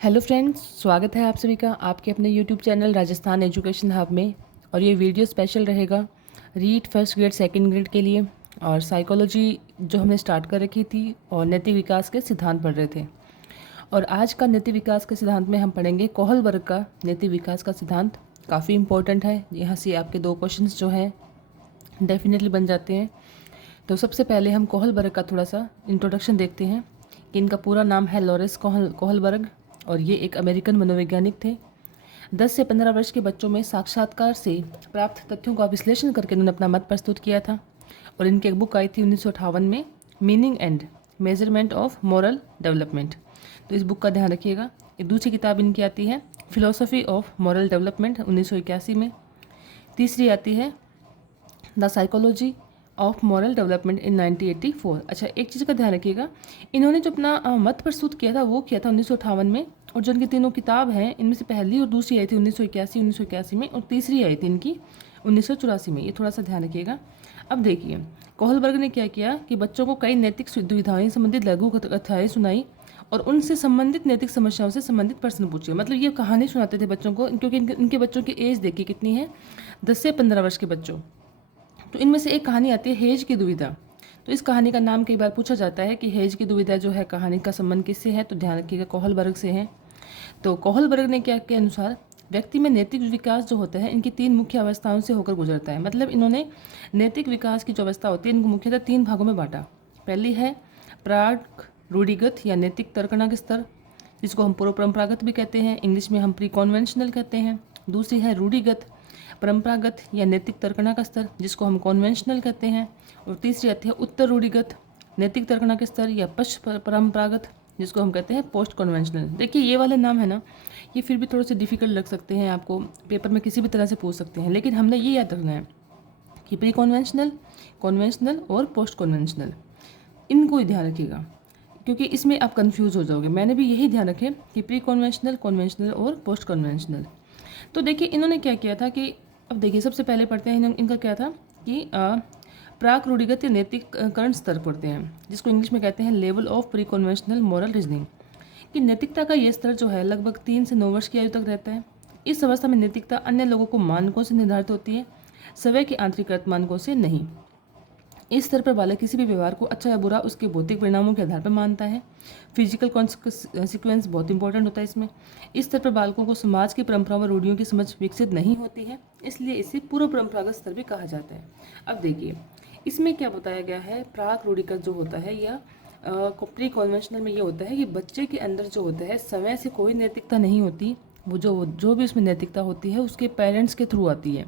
Hello friends, स्वागत है आप सभी का आपके अपने YouTube channel Rajasthan education hub में। और ये वीडियो स्पेशल रहेगा read first grade second grade के लिए। और साइकोलॉजी जो हमने स्टार्ट कर रखी थी और नैतिक विकास के सिद्धांत पढ़ रहे थे। और आज का नैतिक विकास के सिद्धांत में हम पढ़ेंगे कोहलबर्ग का नैतिक विकास का सिद्धांत। काफ़ी इंपॉर्टेंट है, यहाँ से आपके 2 क्वेश्चंस जो हैं डेफिनेटली बन जाते हैं। तो सबसे पहले हम कोहलबर्ग का थोड़ा सा इंट्रोडक्शन देखते हैं कि इनका पूरा नाम है लॉरेंस कोहलबर्ग और ये एक अमेरिकन मनोवैज्ञानिक थे। 10 से 15 वर्ष के बच्चों में साक्षात्कार से प्राप्त तथ्यों का विश्लेषण करके उन्होंने अपना मत प्रस्तुत किया था। और इनकी एक बुक आई थी 1958 में, meaning and measurement of moral development. तो इस बुक का ध्यान रखिएगा। एक दूसरी किताब इनकी आती है फिलोसफी ऑफ मॉरल डेवलपमेंट 1981 में। तीसरी आती है the psychology of moral development in 1984। अच्छा, एक चीज़ का ध्यान रखिएगा, इन्होंने जो अपना मत प्रस्तुत किया था वो किया था 1958 में। और जो इनकी तीनों किताब हैं इनमें से पहली और दूसरी आई थी 1981 में और तीसरी आई थी इनकी 1984 में। ये थोड़ा सा ध्यान रखिएगा। अब देखिए, कोहलबर्ग ने क्या किया कि बच्चों को कई नैतिक दुविधाएं संबंधित लघु कथाएं सुनाई और उनसे संबंधित नैतिक समस्याओं से संबंधित प्रश्न पूछे। मतलब ये कहानी सुनाते थे बच्चों को, क्योंकि इनके बच्चों की एज देखिए कितनी है, 10 से 15 वर्ष के बच्चों। तो इनमें से एक कहानी आती है हेज की दुविधा। तो इस कहानी का नाम कई बार पूछा जाता है कि हेज की दुविधा जो है कहानी का संबंध किससे है, तो ध्यान रखिएगा कोहलबर्ग से है। तो कोहलबर्ग ने क्या के अनुसार व्यक्ति में नैतिक विकास जो होता है इनकी 3 मुख्य अवस्थाओं से होकर गुजरता है। मतलब इन्होंने नैतिक विकास की जो अवस्था होती है इनको मुख्यतः 3 भागों में बांटा। पहली है प्राक रूढ़िगत या नैतिक तर्कणा स्तर, जिसको हम पूर्व परंपरागत भी कहते हैं, इंग्लिश में हम प्री कॉन्वेंशनल कहते हैं। दूसरी है रूढ़िगत परंपरागत या नैतिक तर्कणा का स्तर, जिसको हम कॉन्वेंशनल कहते हैं। और तीसरी आती है उत्तर रूढ़िगत नैतिक तर्कणा के स्तर या पश्च परंपरागत, जिसको हम कहते हैं पोस्ट कॉन्वेंशनल। देखिए ये वाले नाम है ना, ये फिर भी थोड़े से डिफिकल्ट लग सकते हैं आपको, पेपर में किसी भी तरह से पूछ सकते हैं, लेकिन हमने ये याद रखना है कि प्री कॉन्वेंशनल, कॉन्वेंशनल और पोस्ट कॉन्वेंशनल, इनको ही ध्यान रखिएगा, क्योंकि इसमें आप कंफ्यूज हो जाओगे। मैंने भी यही ध्यान रखें कि प्री कॉन्वेंशनल, कॉन्वेंशनल और पोस्ट कॉन्वेंशनल। तो देखिए इन्होंने क्या किया था कि, अब देखिए सबसे पहले पढ़ते हैं इनका क्या था कि प्राक रूढ़िगत या नैतिक करण स्तर पढ़ते हैं, जिसको इंग्लिश में कहते हैं level of pre conventional moral reasoning. कि नैतिकता का ये स्तर जो है लगभग 3 से 9 वर्ष की आयु तक रहता है। इस अवस्था में नैतिकता अन्य लोगों को मानकों से निर्धारित होती है, स्वयं के आंतरिक मानकों से नहीं। इस स्तर पर बालक किसी भी व्यवहार को अच्छा या बुरा उसके भौतिक परिणामों के आधार पर मानता है। फिजिकल कॉन्सिक्वेंस बहुत इंपॉर्टेंट होता है इसमें। इस स्तर पर बालकों को समाज की परंपराओं और रूढ़ियों की समझ विकसित नहीं होती है, इसलिए इसे पूर्व परंपरागत स्तर भी कहा जाता है। अब देखिए इसमें क्या बताया गया है, प्राक रूढ़िगत जो होता है या प्री कॉन्वेंशनल में ये होता है कि बच्चे के अंदर जो होता है समय से कोई नैतिकता नहीं होती। वो जो भी उसमें नैतिकता होती है उसके पेरेंट्स के थ्रू आती है।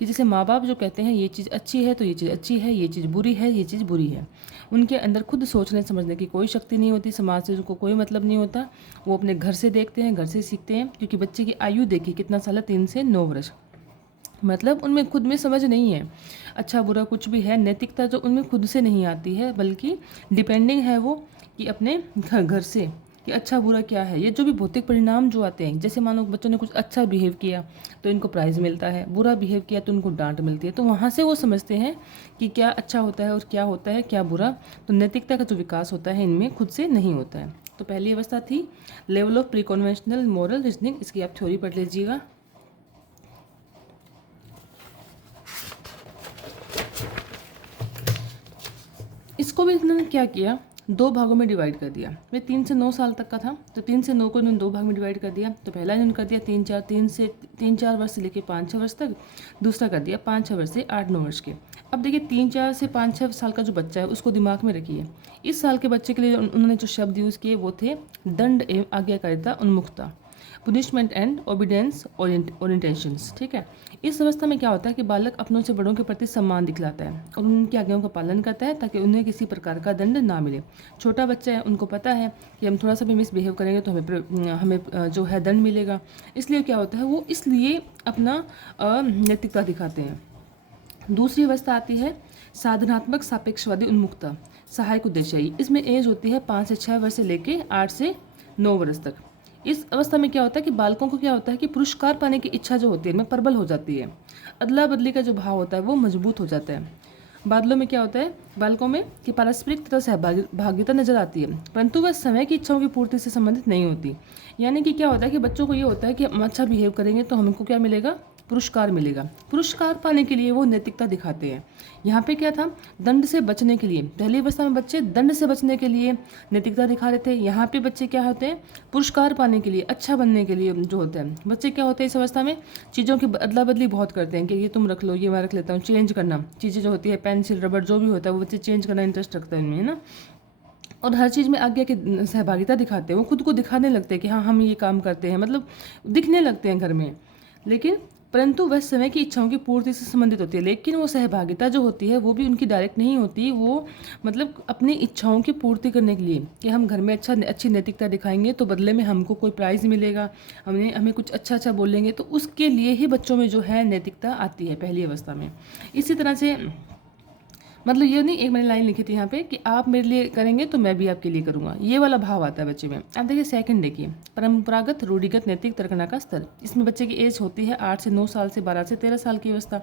कि जैसे माँ बाप जो कहते हैं ये चीज़ अच्छी है तो ये चीज़ अच्छी है, ये चीज़ बुरी है, ये चीज़ बुरी है। उनके अंदर खुद सोचने समझने की कोई शक्ति नहीं होती, समाज से उनको कोई मतलब नहीं होता। वो अपने घर से देखते हैं, घर से सीखते हैं। क्योंकि बच्चे की आयु देखिए कितना साल है, 3 से 9 वर्ष। मतलब उनमें खुद में समझ नहीं है, अच्छा बुरा कुछ भी है, नैतिकता जो उनमें खुद से नहीं आती है, बल्कि डिपेंडिंग है वो कि अपने घर से कि अच्छा बुरा क्या है। ये जो भी भौतिक परिणाम जो आते हैं, जैसे मानो बच्चों ने कुछ अच्छा बिहेव किया तो इनको प्राइज़ मिलता है, बुरा बिहेव किया तो उनको डांट मिलती है। तो वहाँ से वो समझते हैं कि क्या अच्छा होता है और क्या होता है क्या बुरा। तो नैतिकता का जो विकास होता है इनमें खुद से नहीं होता है। तो पहली अवस्था थी level of pre conventional moral reasoning, इसकी आप थ्योरी पढ़ लीजिएगा। इसको भी इन्होंने क्या किया, 2 भागों में डिवाइड कर दिया। वे 3 से 9 साल तक का था, तो 3 से 9 को इन्होंने 2 भाग में डिवाइड कर दिया। तो पहला इन्होंने कर दिया 3-4 वर्ष से लेकर 5-6 वर्ष तक। दूसरा कर दिया 5-6 वर्ष से 8-9 वर्ष के। अब देखिए 3-4 से 5-6 साल का जो बच्चा है उसको दिमाग में रखिए। इस साल के बच्चे के लिए उन्होंने जो शब्द यूज़ किए वो थे दंड एवं आज्ञाकारिता उन्मुखता, पुनिशमेंट एंड ओबीडियंस ओरिएंटेशंस। ठीक है, इस अवस्था में क्या होता है कि बालक अपनों से बड़ों के प्रति सम्मान दिखलाता है और उनकी आज्ञाओं का पालन करता है ताकि उन्हें किसी प्रकार का दंड ना मिले। छोटा बच्चा है, उनको पता है कि हम थोड़ा सा भी मिसबिहेव करेंगे तो हमें जो है दंड मिलेगा। इसलिए क्या होता है वो इसलिए अपना नैतिकता दिखाते हैं। दूसरी अवस्था आती है साधनात्मक सापेक्षवादी उन्मुखता, सहायक उद्देश्यी। इसमें एज होती है 5 से 6 वर्ष से लेके 8 से 9 वर्ष तक। इस अवस्था में क्या होता है कि बालकों को क्या होता है कि पुरस्कार पाने की इच्छा जो होती है इनमें प्रबल हो जाती है। अदला बदली का जो भाव होता है वो मजबूत हो जाता है। बादलों में क्या होता है, बालकों में कि पारस्परिक तथा सहभागिता नजर आती है, परंतु वह समय की इच्छाओं की पूर्ति से संबंधित नहीं होती। यानी कि क्या होता है कि बच्चों को ये होता है कि हम अच्छा बिहेव करेंगे तो हमको क्या मिलेगा, पुरस्कार मिलेगा। पुरस्कार पाने के लिए वो नैतिकता दिखाते हैं। यहाँ पे क्या था, दंड से बचने के लिए, पहली अवस्था में बच्चे दंड से बचने के लिए नैतिकता दिखा रहे थे। यहाँ पे बच्चे क्या होते हैं, पुरस्कार पाने के लिए, अच्छा बनने के लिए जो होता है। बच्चे क्या होते हैं इस अवस्था में, चीज़ों की अदला बदली बहुत करते हैं कि ये तुम रख लो, ये मैं रख लेता हूँ, चेंज करना चीज़ें जो होती है, पेंसिल रबड़ जो भी होता है वो बच्चे चेंज करना इंटरेस्ट रखते हैं इनमें, है ना। और हर चीज़ में आज्ञा की सहभागिता दिखाते हैं, वो खुद को दिखाने लगते हैं कि हाँ हम ये काम करते हैं, मतलब दिखने लगते हैं घर में। लेकिन परंतु वह समय की इच्छाओं की पूर्ति से संबंधित होती है। लेकिन वो सहभागिता जो होती है वो भी उनकी डायरेक्ट नहीं होती, वो मतलब अपनी इच्छाओं की पूर्ति करने के लिए कि हम घर में अच्छी नैतिकता दिखाएंगे तो बदले में हमको कोई प्राइज़ मिलेगा, हमें कुछ अच्छा बोलेंगे, तो उसके लिए ही बच्चों में जो है नैतिकता आती है पहली अवस्था में। इसी तरह से मतलब ये नहीं, एक मैंने लाइन लिखी थी यहाँ पे कि आप मेरे लिए करेंगे तो मैं भी आपके लिए करूँगा, ये वाला भाव आता है बच्चे में। अब देखिए सेकंड देखिए, परंपरागत रूढ़िगत नैतिक तर्कना का स्तर। इसमें बच्चे की एज होती है 8 से 9 साल से 12 से 13 साल की अवस्था।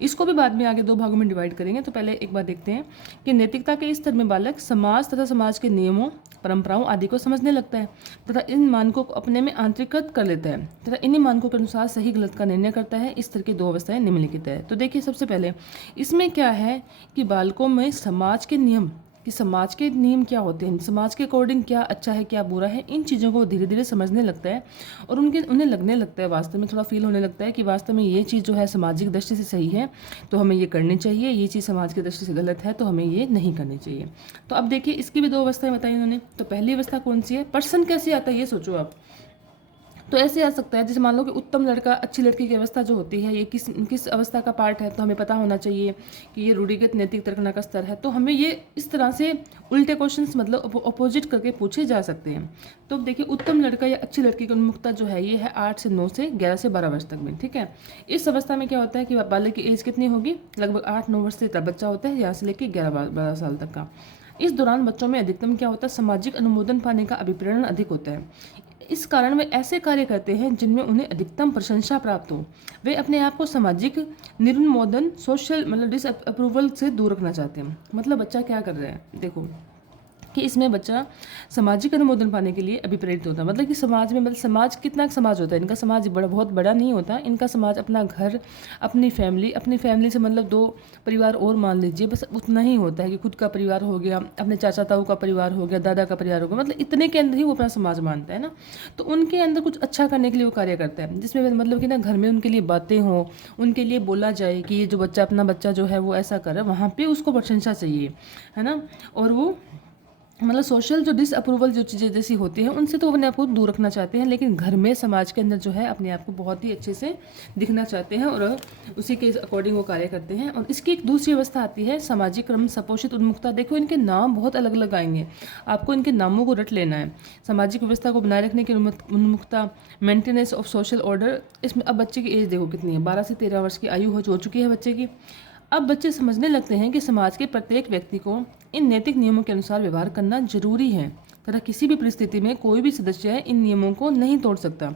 इसको भी बाद में आगे 2 भागों में डिवाइड करेंगे। तो पहले एक बार देखते हैं कि नैतिकता के स्तर में बालक समाज तथा समाज के नियमों, परंपराओं आदि को समझने लगता है तथा इन मानकों को अपने में आंतरिकृत कर लेता है तथा इन्हीं मानकों के अनुसार सही गलत का निर्णय करता है। इस तरह की 2 अवस्थाएं निम्नलिखित है। तो देखिए सबसे पहले इसमें क्या है कि बालकों में समाज के नियम, कि समाज के नियम क्या होते हैं, समाज के अकॉर्डिंग क्या अच्छा है क्या बुरा है, इन चीज़ों को धीरे धीरे समझने लगता है और उन्हें लगने लगता है, वास्तव में थोड़ा फील होने लगता है कि वास्तव में ये चीज़ जो है सामाजिक दृष्टि से सही है तो हमें ये करनी चाहिए, ये चीज़ समाज की दृष्टि से गलत है तो हमें ये नहीं करनी चाहिए। तो अब देखिए इसकी भी 2 अवस्थाएं बताई उन्होंने। तो पहली अवस्था कौन सी है, पर्सन कैसे आता है ये सोचो आप। तो ऐसे आ सकता है जैसे मान लो कि उत्तम लड़का अच्छी लड़की की अवस्था जो होती है ये किस अवस्था का पार्ट है, तो हमें पता होना चाहिए कि ये रूढ़िगत नैतिक तर्कना का स्तर है। तो हमें ये इस तरह से उल्टे क्वेश्चंस मतलब अपोजिट करके पूछे जा सकते हैं। तो अब देखिए उत्तम लड़का या अच्छी लड़की की उन्मुखता जो है ये है 8 से 9 से 11 से 12 वर्ष तक में, ठीक है। इस अवस्था में क्या होता है कि बालक की एज कितनी होगी, लगभग 8-9 वर्ष से तब बच्चा होता है, यहाँ से लेकर 11-12 साल तक का। इस दौरान बच्चों में अधिकतम क्या होता है, सामाजिक अनुमोदन पाने का अभिप्रेरण अधिक होता है। इस कारण वे ऐसे कार्य करते हैं जिनमें उन्हें अधिकतम प्रशंसा प्राप्त हो। वे अपने आप को सामाजिक निर्नुमोदन, सोशल मतलब डिसअप्रूवल से दूर रखना चाहते हैं। मतलब बच्चा क्या कर रहा है, देखो कि इसमें बच्चा सामाजिक अनुमोदन पाने के लिए अभिप्रेरित होता है। मतलब कि समाज में, मतलब समाज कितना समाज होता है इनका, समाज बहुत बड़ा नहीं होता इनका समाज, अपना घर, अपनी फैमिली से मतलब 2 परिवार और मान लीजिए, बस उतना ही होता है कि खुद का परिवार हो गया, अपने चाचा ताऊ का परिवार हो गया, दादा का परिवार हो गया, मतलब इतने के अंदर ही वो अपना समाज मानता है ना। तो उनके अंदर कुछ अच्छा करने के लिए वो कार्य करता है, जिसमें मतलब कि ना घर में उनके लिए बातें हों, उनके लिए बोला जाए कि ये जो बच्चा, अपना बच्चा जो है वो ऐसा कर रहा है, वहाँ पर उसको प्रशंसा चाहिए, है ना। और वो मतलब सोशल जो डिसअप्रूवल जो चीज़ें जैसी होती हैं उनसे तो अपने आप को दूर रखना चाहते हैं, लेकिन घर में समाज के अंदर जो है अपने आप को बहुत ही अच्छे से दिखना चाहते हैं और उसी के अकॉर्डिंग वो कार्य करते हैं। और इसकी एक दूसरी अवस्था आती है सामाजिक क्रम सपोषित उन्मुखता। देखो इनके नाम बहुत अलग अलग आएंगे, आपको इनके नामों को रट लेना है। सामाजिक व्यवस्था को बनाए रखने की उन्मुखता, मेंटेनेंस ऑफ सोशल ऑर्डर। इसमें अब बच्चे की एज देखो कितनी है, 12 से 13 वर्ष की आयु हो चुकी है बच्चे की। अब बच्चे समझने लगते हैं कि समाज के प्रत्येक व्यक्ति को इन नैतिक नियमों के अनुसार व्यवहार करना जरूरी है तथा किसी भी परिस्थिति में कोई भी सदस्य इन नियमों को नहीं तोड़ सकता,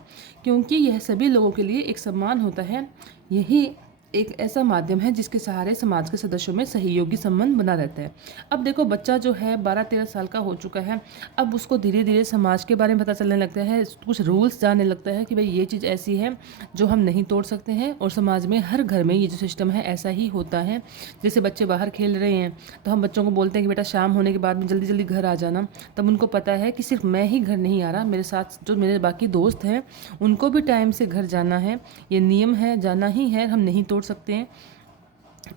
क्योंकि यह सभी लोगों के लिए एक समान होता है। यही एक ऐसा माध्यम है जिसके सहारे समाज के सदस्यों में सहयोगी संबंध बना रहता है। अब देखो बच्चा जो है 12-13 साल का हो चुका है, अब उसको धीरे धीरे समाज के बारे में पता चलने लगता है, कुछ रूल्स जानने लगता है कि भाई ये चीज़ ऐसी है जो हम नहीं तोड़ सकते हैं, और समाज में हर घर में ये जो सिस्टम है ऐसा ही होता है। जैसे बच्चे बाहर खेल रहे हैं तो हम बच्चों को बोलते हैं कि बेटा शाम होने के बाद में जल्दी जल्दी घर आ जाना, तब उनको पता है कि सिर्फ मैं ही घर नहीं आ रहा, मेरे साथ जो मेरे बाकी दोस्त हैं उनको भी टाइम से घर जाना है, ये नियम है, जाना ही है, हम नहीं तोड़ सकते हैं।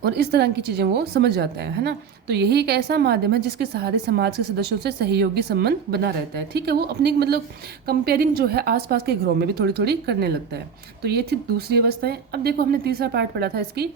और इस तरह की चीज़ें वो समझ जाता है ना। तो यही एक ऐसा माध्यम है जिसके सहारे समाज के सदस्यों से सहयोगी संबंध बना रहता है, ठीक है। वो अपनी मतलब कंपेयरिंग जो है आसपास के घरों में भी थोड़ी थोड़ी करने लगता है। तो ये थी दूसरी अवस्था है। अब देखो हमने तीसरा पार्ट पढ़ा था इसकी,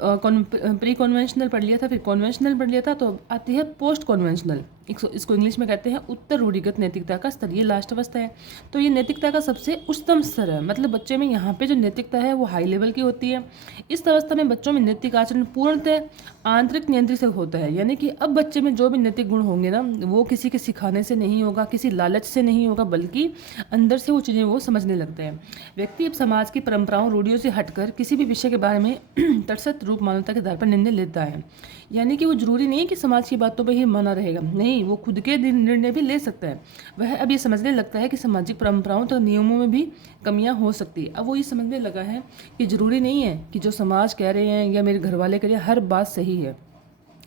प्री कन्वेंशनल पढ़ लिया था, फिर कन्वेंशनल पढ़ लिया था, तो आती है पोस्ट कन्वेंशनल। इसको इंग्लिश में कहते हैं उत्तर रूढ़िगत नैतिकता का स्तर, ये लास्ट अवस्था है। तो ये नैतिकता का सबसे उच्चतम स्तर है, मतलब बच्चे में यहाँ पे जो नैतिकता है वो हाई लेवल की होती है। इस अवस्था में बच्चों में नैतिक आचरण पूर्णतः आंतरिक नियंत्रित से होता है, यानी कि अब बच्चे में जो भी नैतिक गुण होंगे ना वो किसी के सिखाने से नहीं होगा, किसी लालच से नहीं होगा, बल्कि अंदर से वो चीज़ें वो समझने लगते हैं। व्यक्ति अब समाज की परंपराओं रूढ़ियों से हटकर किसी भी विषय के बारे में तटस्थ व्यक्तिगत रूप मानवता के आधार पर निर्णय लेता है। यानी कि वो जरूरी नहीं है कि समाज की बातों पर ही माना रहेगा, नहीं, वो खुद के निर्णय भी ले सकता है। वह अब ये समझने लगता है कि सामाजिक परंपराओं तथा नियमों में भी कमियां हो सकती है। अब वो ये समझने लगा है कि जरूरी नहीं है कि जो समाज कह रहे हैं या मेरे घर वाले कह रहे हैं हर बात सही है।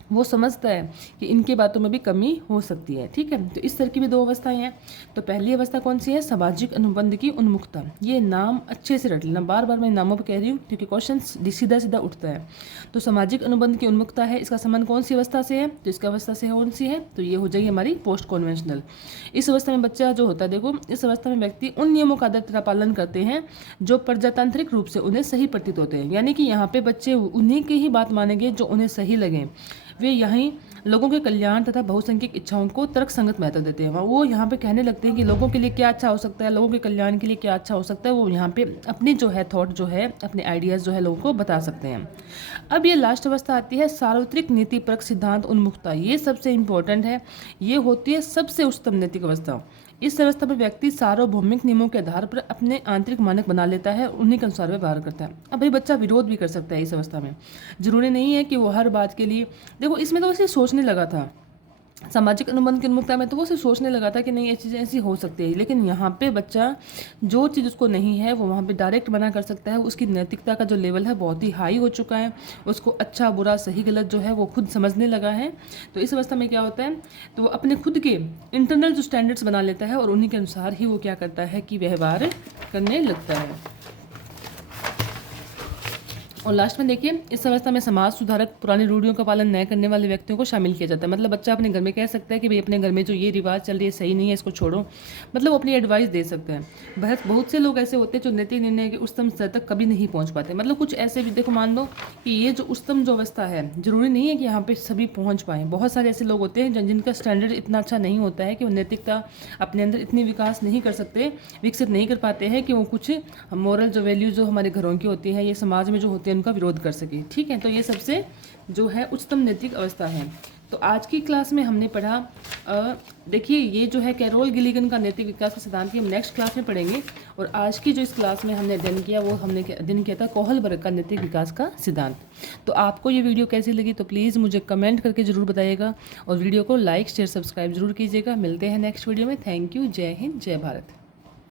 वो समझता है कि इनकी बातों में भी कमी हो सकती है। ठीक है, तो इस तरह की भी 2 अवस्थाएं हैं। तो पहली अवस्था कौन सी है? सामाजिक अनुबंध की उन्मुखता। ये नाम अच्छे से रट लेना, बार बार मैं नामों पर कह रही हूँ क्योंकि क्वेश्चन सीधा सीधा उठता है। तो सामाजिक अनुबंध की उन्मुखता है, इसका संबंध कौन सी अवस्था से है? तो इसका अवस्था से कौन सी है? तो ये हो जाएगी हमारी पोस्ट कॉन्वेंशनल। इस अवस्था में बच्चा जो होता है, देखो इस अवस्था में व्यक्ति उन नियमों का आदर तथा पालन करते हैं जो प्रजातांत्रिक रूप से उन्हें सही प्रतीत होते हैं। यानी कि यहाँ पे बच्चे उन्हीं की ही बात मानेंगे जो उन्हें सही लगे। वे यहीं लोगों के कल्याण तथा बहुसंख्यक इच्छाओं को तर्कसंगत महत्व देते हैं। वो यहाँ पे कहने लगते हैं कि लोगों के लिए क्या अच्छा हो सकता है, लोगों के कल्याण के लिए क्या अच्छा हो सकता है। वो यहाँ पे अपनी जो है थॉट जो है, अपने आइडियाज़ जो है लोगों को बता सकते हैं। अब ये लास्ट अवस्था आती है सार्वत्रिक नीतिपरक सिद्धांत उन्मुखता। ये सबसे इंपॉर्टेंट है, ये होती है सबसे उच्चतम नैतिक अवस्था। इस अवस्था में व्यक्ति सार्वभौमिक नियमों के आधार पर अपने आंतरिक मानक बना लेता है, उन्हीं के अनुसार व्यवहार करता है। अब भाई बच्चा विरोध भी कर सकता है इस अवस्था में, जरूरी नहीं है कि वो हर बात के लिए, देखो इसमें तो वैसे सोचने लगा था सामाजिक अनुबंध की उन्मुखता में, तो वो सिर्फ सोचने लगा था कि नहीं ये चीज़ें ऐसी हो सकती है। लेकिन यहाँ पे बच्चा जो चीज़ उसको नहीं है वो वहाँ पे डायरेक्ट मना कर सकता है। उसकी नैतिकता का जो लेवल है बहुत ही हाई हो चुका है, उसको अच्छा बुरा सही गलत जो है वो खुद समझने लगा है। तो इस अवस्था में क्या होता है, तो वो अपने खुद के इंटरनल जो स्टैंडर्ड्स बना लेता है और उन्हीं के अनुसार ही वो क्या करता है कि व्यवहार करने लगता है। और लास्ट में देखिए, इस अवस्था में समाज सुधारक पुरानी रूढ़ियों का पालन न करने वाले व्यक्तियों को शामिल किया जाता है। मतलब बच्चा अपने घर में कह सकता है कि भाई अपने घर में जो ये रिवाज चल रही है सही नहीं है, इसको छोड़ो। मतलब वो अपनी एडवाइस दे सकते हैं। बहुत से लोग ऐसे होते हैं जो नैतिक निर्णय के उच्चतम स्तर तक कभी नहीं पहुँच पाते। मतलब कुछ ऐसे भी, देखो मान लो कि ये जो उच्चतम जो अवस्था है, जरूरी नहीं है कि यहाँ पे सभी पहुँच पाएँ। बहुत सारे ऐसे लोग होते हैं जिनका स्टैंडर्ड इतना अच्छा नहीं होता है कि वो नैतिकता अपने अंदर इतनी विकास नहीं कर सकते, विकसित नहीं कर पाते हैं कि वो कुछ मॉरल जो वैल्यूज जो हमारे घरों की होती है, ये समाज में जो होती है उनका विरोध कर सके। ठीक है, तो ये सबसे जो है उच्चतम नैतिक अवस्था है। तो आज की क्लास में हमने पढ़ा, देखिए ये जो है कैरोल गिलिगन का नैतिक विकास का सिद्धांत की हम नेक्स्ट क्लास में पढ़ेंगे। और आज की जो इस क्लास में हमने अध्ययन किया वो हमने अध्ययन किया था कोहलबर्ग का नैतिक विकास का सिद्धांत। तो आपको ये वीडियो कैसी लगी तो प्लीज़ मुझे कमेंट करके ज़रूर बताइएगा और वीडियो को लाइक शेयर सब्सक्राइब जरूर कीजिएगा। मिलते हैं नेक्स्ट वीडियो में। Thank you. जय हिंद, जय भारत।